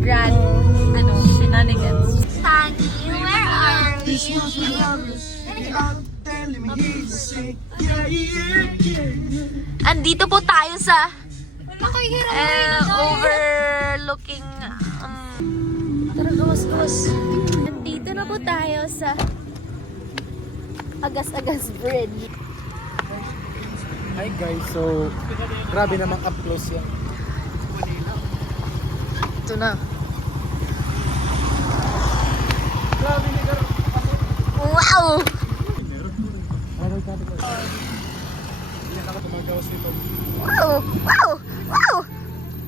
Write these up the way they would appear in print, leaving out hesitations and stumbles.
grand, shenanigans. Sunny, where are we? Andito po tayo sa overlooking tara, gawas. Andito na po tayo sa Agas-Agas Bridge. Hi guys, so grabe namang up close yan. Ito na. Grabe ni Garo. Wow! Hindi na tumagawas nito. Wow!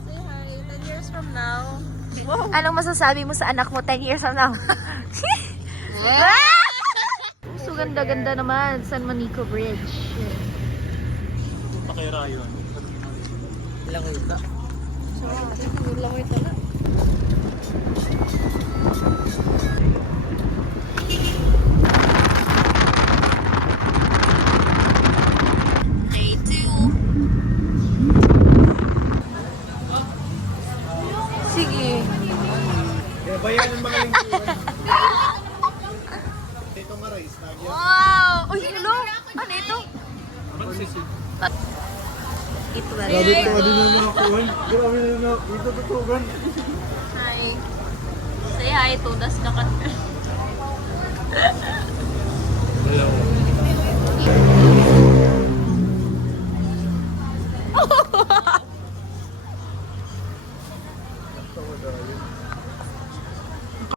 Say hi, 10 years from now. Wow. Anong masasabi mo sa anak mo 10 years from now? So ganda-ganda naman, San Monico Bridge. Pakira yun. Ilang kita. Lang ito na. Sige. Kaya bayan yung mga lingkuran. Ito nga rice. Wow! Uy, hello! Ano ito? Magsisig. Ito ba? Grabe ito din na mga kuhan. Grabe na ito tutugan. Hi. Say hi, tunas na ka.